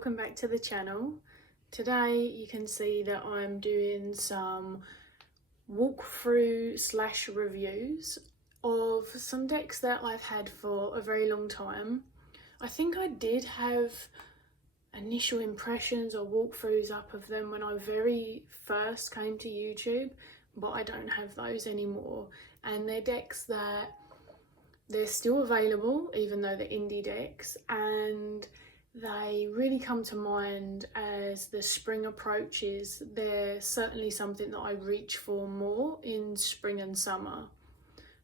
welcome back to the channel. Today you can see that I'm doing some walkthrough / reviews of some decks that I've had for a very long time. I think I did have initial impressions or walkthroughs up of them when I very first came to YouTube, but I don't have those anymore, and they're decks that they're still available even though they're indie decks, and they really come to mind as the spring approaches. They're certainly something that I reach for more in spring and summer.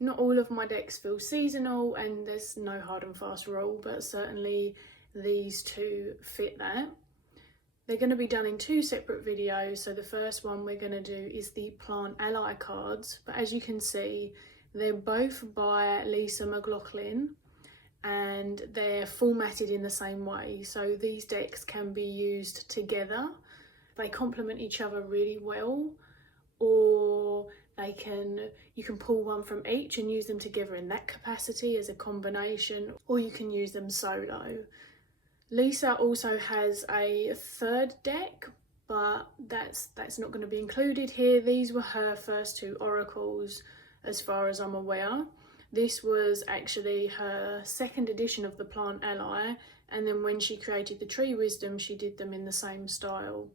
Not all of my decks feel seasonal, and there's no hard and fast rule, but certainly these two fit that. They're going to be done in two separate videos. So the first one we're going to do is the Plant Ally cards, but as you can see, they're both by Lisa McLoughlin, and they're formatted in the same way, so these decks can be used together. They complement each other really well, or you can pull one from each and use them together in that capacity as a combination, or you can use them solo. Lisa also has a third deck, but that's not going to be included here. These were her first two oracles as far as I'm aware. This was actually her second edition of the Plant Ally, and then when she created the Tree Wisdom, she did them in the same style.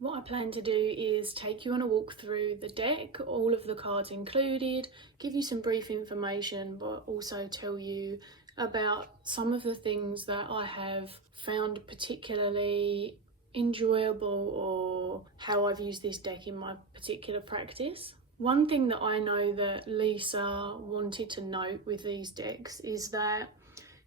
What I plan to do is take you on a walk through the deck, all of the cards included, give you some brief information, but also tell you about some of the things that I have found particularly enjoyable, or how I've used this deck in my particular practice. One thing that I know that Lisa wanted to note with these decks is that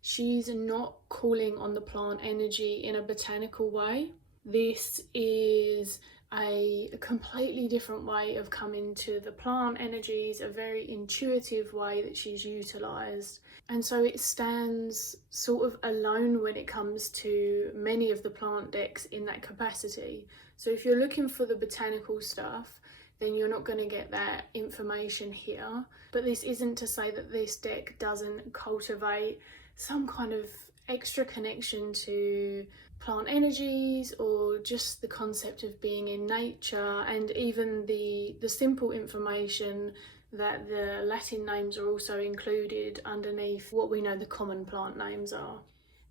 she's not calling on the plant energy in a botanical way. This is a completely different way of coming to the plant energies, a very intuitive way that she's utilised. And so it stands sort of alone when it comes to many of the plant decks in that capacity. So if you're looking for the botanical stuff, then you're not going to get that information here. But this isn't to say that this deck doesn't cultivate some kind of extra connection to plant energies, or just the concept of being in nature, and even the simple information that the Latin names are also included underneath what we know the common plant names are.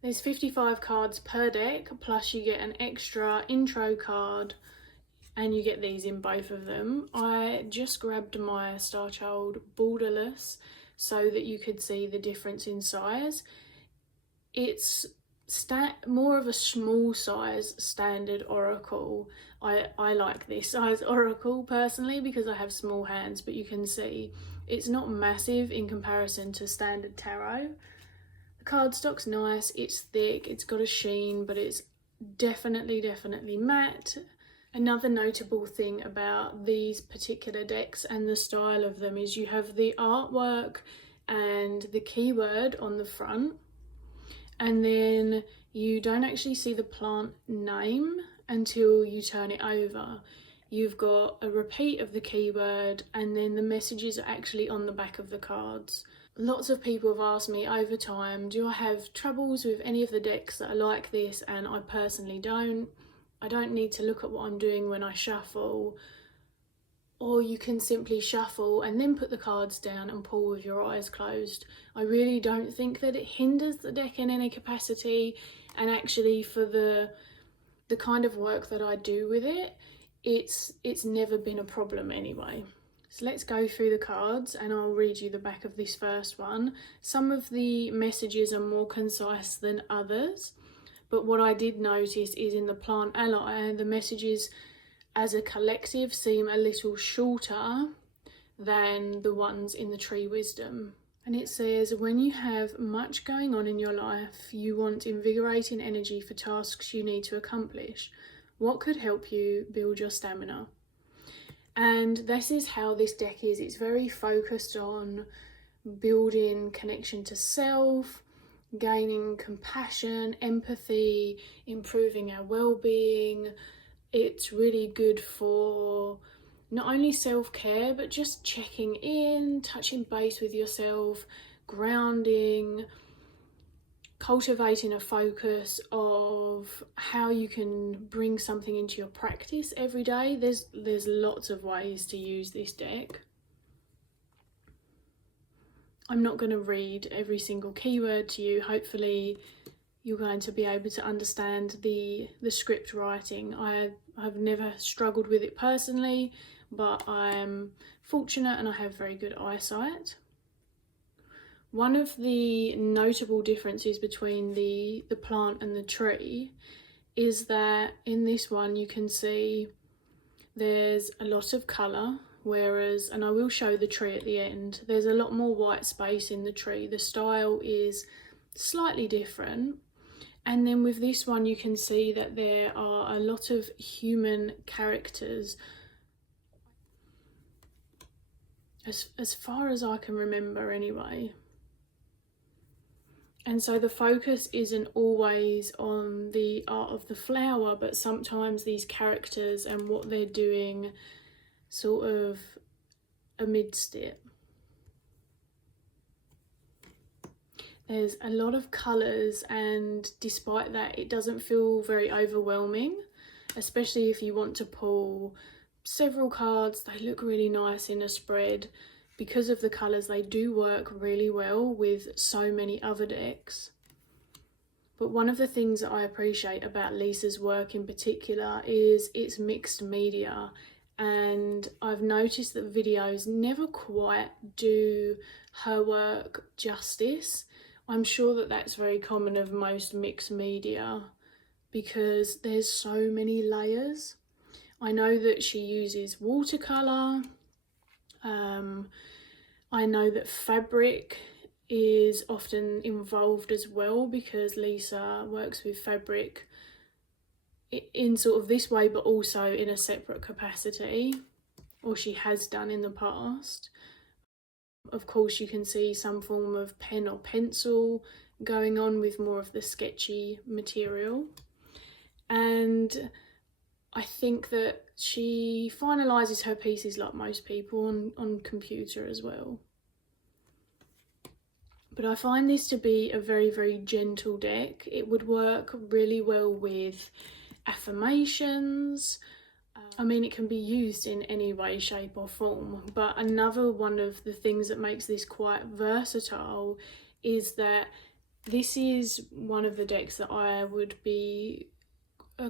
There's 55 cards per deck, plus you get an extra intro card, and you get these in both of them. I just grabbed my Star Child borderless so that you could see the difference in size. It's more of a small size standard oracle. I like this size oracle personally because I have small hands, but you can see it's not massive in comparison to standard tarot. The cardstock's nice, it's thick, it's got a sheen, but it's definitely matte. Another notable thing about these particular decks and the style of them is you have the artwork and the keyword on the front, and then you don't actually see the plant name until you turn it over. You've got a repeat of the keyword, and then the messages are actually on the back of the cards. Lots of people have asked me over time, do I have troubles with any of the decks that are like this? And I personally don't. I don't need to look at what I'm doing when I shuffle, or you can simply shuffle and then put the cards down and pull with your eyes closed. I really don't think that it hinders the deck in any capacity, and actually for the kind of work that I do with it, it's never been a problem anyway. So let's go through the cards and I'll read you the back of this first one. Some of the messages are more concise than others, but what I did notice is in the Plant Ally, the messages as a collective seem a little shorter than the ones in the Tree Wisdom. And it says, when you have much going on in your life, you want invigorating energy for tasks you need to accomplish. What could help you build your stamina? And this is how this deck is. It's very focused on building connection to self, gaining compassion, empathy, improving our well-being. It's really good for not only self-care, but just checking in, touching base with yourself, grounding, cultivating a focus of how you can bring something into your practice every day. There's lots of ways to use this deck. I'm not going to read every single keyword to you. Hopefully you're going to be able to understand the script writing. I've never struggled with it personally, but I'm fortunate and I have very good eyesight. One of the notable differences between the plant and the tree is that in this one you can see there's a lot of colour, whereas, and I will show the tree at the end, there's a lot more white space in the tree. The style is slightly different. And then with this one you can see that there are a lot of human characters. As far as I can remember anyway. And so the focus isn't always on the art of the flower, but sometimes these characters and what they're doing sort of amidst it. There's a lot of colours, and despite that it doesn't feel very overwhelming, especially if you want to pull several cards. They look really nice in a spread. Because of the colours, they do work really well with so many other decks. But one of the things that I appreciate about Lisa's work in particular is its mixed media, and I've noticed that videos never quite do her work justice. I'm sure that that's very common of most mixed media because there's so many layers. I know that she uses watercolour. I know that fabric is often involved as well because Lisa works with fabric in sort of this way, but also in a separate capacity, or she has done in the past. Of course, you can see some form of pen or pencil going on with more of the sketchy material. And I think that she finalises her pieces like most people on computer as well. But I find this to be a very, very gentle deck. It would work really well with affirmations. I mean, it can be used in any way, shape or form. But another one of the things that makes this quite versatile is that this is one of the decks that I would be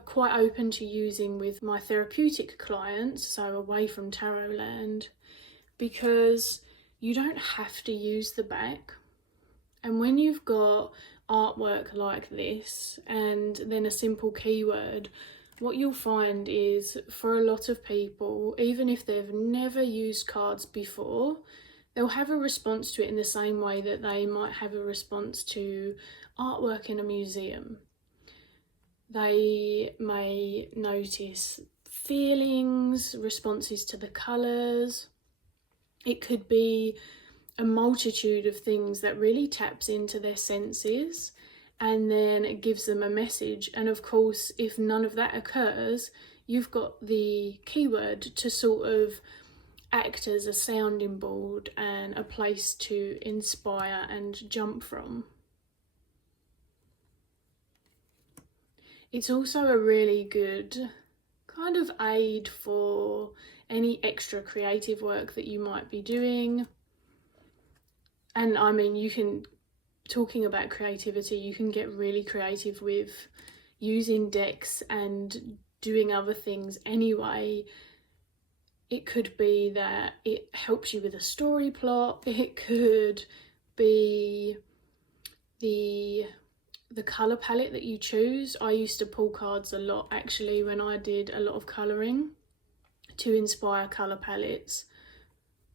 quite open to using with my therapeutic clients, so away from tarot land, because you don't have to use the back. And when you've got artwork like this and then a simple keyword, what you'll find is for a lot of people, even if they've never used cards before, they'll have a response to it in the same way that they might have a response to artwork in a museum. They may notice feelings, responses to the colours. It could be a multitude of things that really taps into their senses and then it gives them a message. And of course, if none of that occurs, you've got the keyword to sort of act as a sounding board and a place to inspire and jump from. It's also a really good kind of aid for any extra creative work that you might be doing. And I mean, talking about creativity, you can get really creative with using decks and doing other things anyway. It could be that it helps you with a story plot. It could be the colour palette that you choose. I used to pull cards a lot actually when I did a lot of colouring to inspire colour palettes,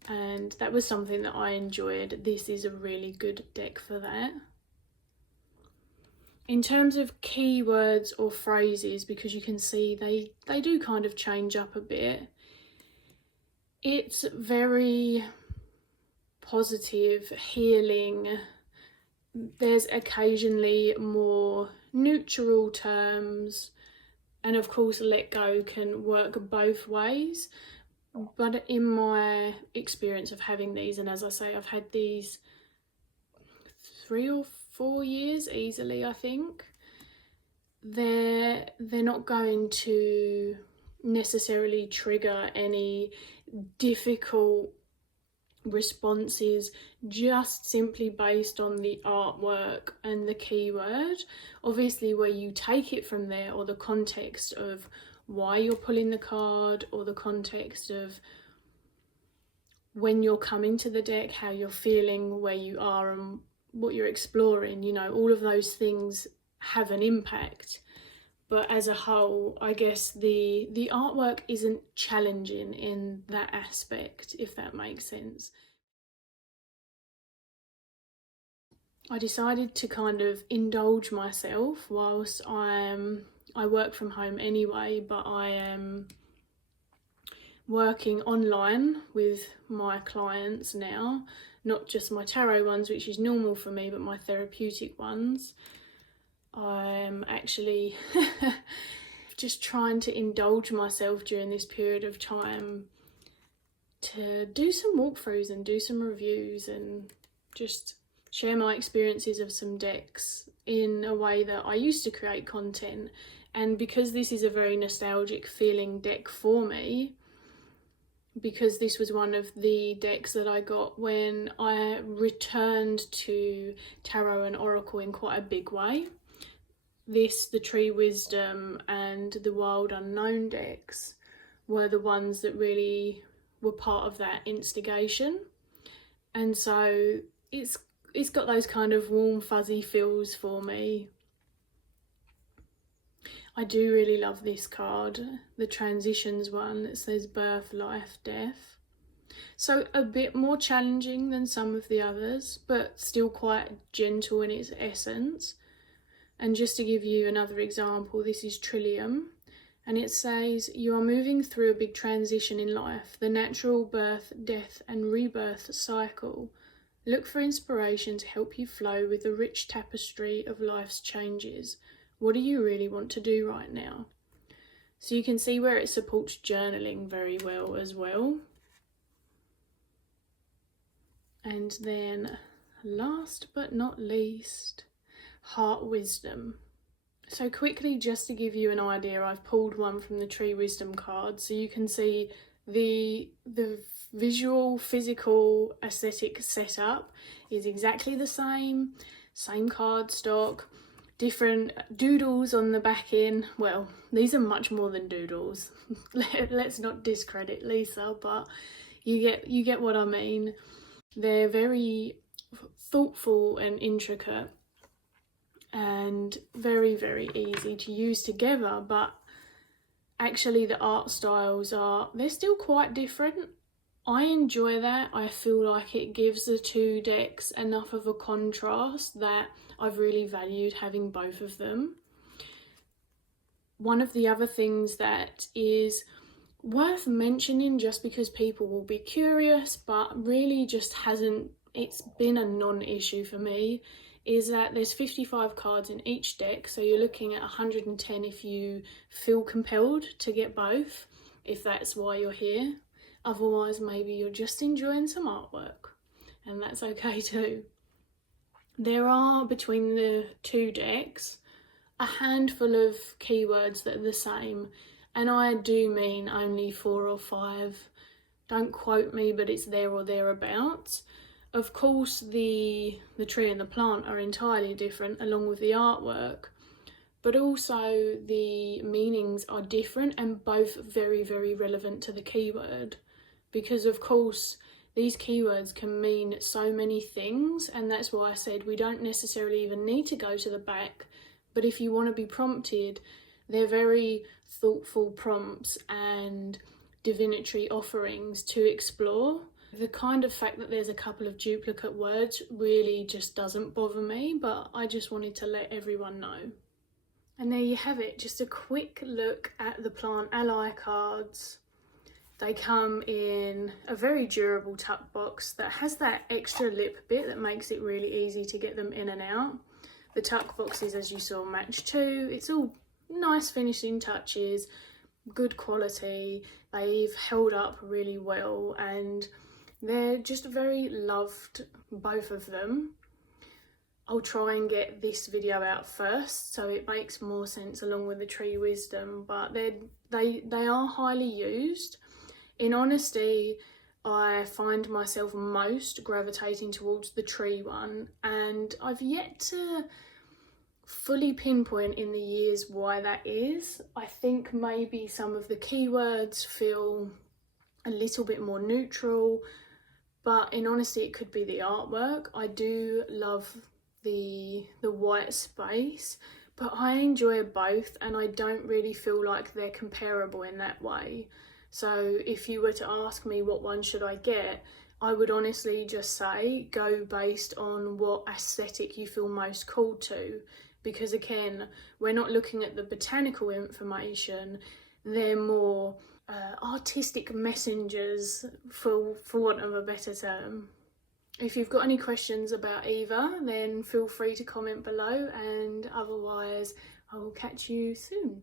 and that was something that I enjoyed. This is a really good deck for that. In terms of keywords or phrases, because you can see they do kind of change up a bit, it's very positive, healing. There's occasionally more neutral terms, and of course let go can work both ways. But in my experience of having these, and as I say, I've had these 3 or 4 years easily, I think. They're not going to necessarily trigger any difficult responses just simply based on the artwork and the keyword. Obviously, where you take it from there, or the context of why you're pulling the card, or the context of when you're coming to the deck, how you're feeling, where you are and what you're exploring, you know, all of those things have an impact. But as a whole, I guess the artwork isn't challenging in that aspect, if that makes sense. I decided to kind of indulge myself whilst I work from home anyway, but I am working online with my clients now, not just my tarot ones, which is normal for me, but my therapeutic ones. I'm actually just trying to indulge myself during this period of time to do some walkthroughs and do some reviews and just share my experiences of some decks in a way that I used to create content. And because this is a very nostalgic feeling deck for me, because this was one of the decks that I got when I returned to tarot and oracle in quite a big way. This, the Tree Wisdom and the Wild Unknown decks were the ones that really were part of that instigation. And so it's got those kind of warm fuzzy feels for me. I do really love this card, the Transitions one that says birth, life, death. So a bit more challenging than some of the others, but still quite gentle in its essence. And just to give you another example, this is Trillium, and it says, you are moving through a big transition in life, the natural birth, death and rebirth cycle. Look for inspiration to help you flow with the rich tapestry of life's changes. What do you really want to do right now? So you can see where it supports journaling very well as well. And then last but not least, Heart Wisdom. So quickly, just to give you an idea, I've pulled one from the Tree Wisdom card, so you can see the visual, physical, aesthetic setup is exactly the same card stock, different doodles on the back end. Well, these are much more than doodles. Let's not discredit Lisa, but you get what I mean. They're very thoughtful and intricate and very, very easy to use together, but actually the art styles they're still quite different. I enjoy that. I feel like it gives the two decks enough of a contrast that I've really valued having both of them. One of the other things that is worth mentioning, just because people will be curious, but really just it's been a non-issue for me, is that there's 55 cards in each deck, so you're looking at 110 if you feel compelled to get both, if that's why you're here. Otherwise, maybe you're just enjoying some artwork, and that's okay too. There are, between the two decks, a handful of keywords that are the same, and I do mean only 4 or 5. Don't quote me, but it's there or thereabouts. Of course, the tree and the plant are entirely different, along with the artwork, but also the meanings are different and both very, very relevant to the keyword, because of course these keywords can mean so many things, and that's why I said we don't necessarily even need to go to the back, but if you want to be prompted, they're very thoughtful prompts and divinatory offerings to explore. The kind of fact that there's a couple of duplicate words really just doesn't bother me, but I just wanted to let everyone know. And there you have it, just a quick look at the Plant Ally cards. They come in a very durable tuck box that has that extra lip bit that makes it really easy to get them in and out. The tuck boxes, as you saw, match too. It's all nice finishing touches, good quality. They've held up really well and they're just very loved, both of them. I'll try and get this video out first so it makes more sense along with the tree wisdom, but they are highly used. In honesty, I find myself most gravitating towards the tree one, and I've yet to fully pinpoint in the years why that is. I think maybe some of the keywords feel a little bit more neutral, but in honesty it could be the artwork. I do love the white space, but I enjoy both and I don't really feel like they're comparable in that way. So if you were to ask me what one should I get, I would honestly just say go based on what aesthetic you feel most called to, because again, we're not looking at the botanical information, they're more artistic messengers, for want of a better term. If you've got any questions about either, then feel free to comment below, and otherwise I will catch you soon.